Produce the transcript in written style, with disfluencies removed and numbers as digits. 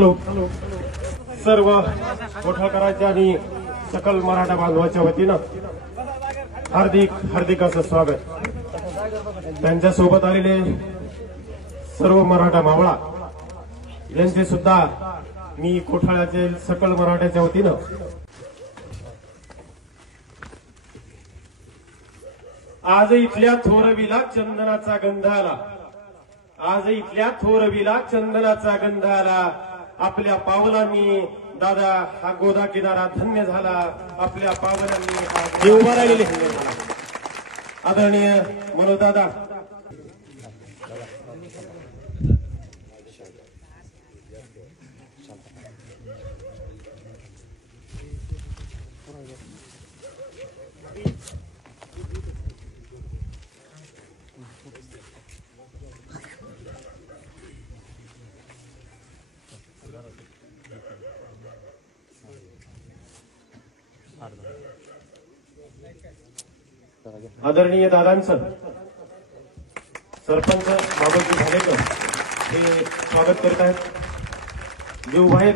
Hello सर्व कोठाळकरांच्या आणि सकल मराठा बांधवाच्या वतीनं हार्दिक हार्दिक असं स्वागत। त्यांच्या सोबत आलेले सर्व मराठा मावळा यांचे सुद्धा मी कोठाळ्याचे सकल मराठ्याच्या वतीनं आज इथल्या थोरवीला चंदनाचा गंध आला, आज इथल्या थोरवीला चंदनाचा गंध आला। आपल्या पावलांनी दादा हा गोदा किनारा धन्य झाला, आपल्या पावलांनी उभा राहिलेले आदरणीय मनोजदादा आदरणीय दादांचं सरपंच बाबाजी भालेकर हे स्वागत करत आहेत। जे उभा आहेत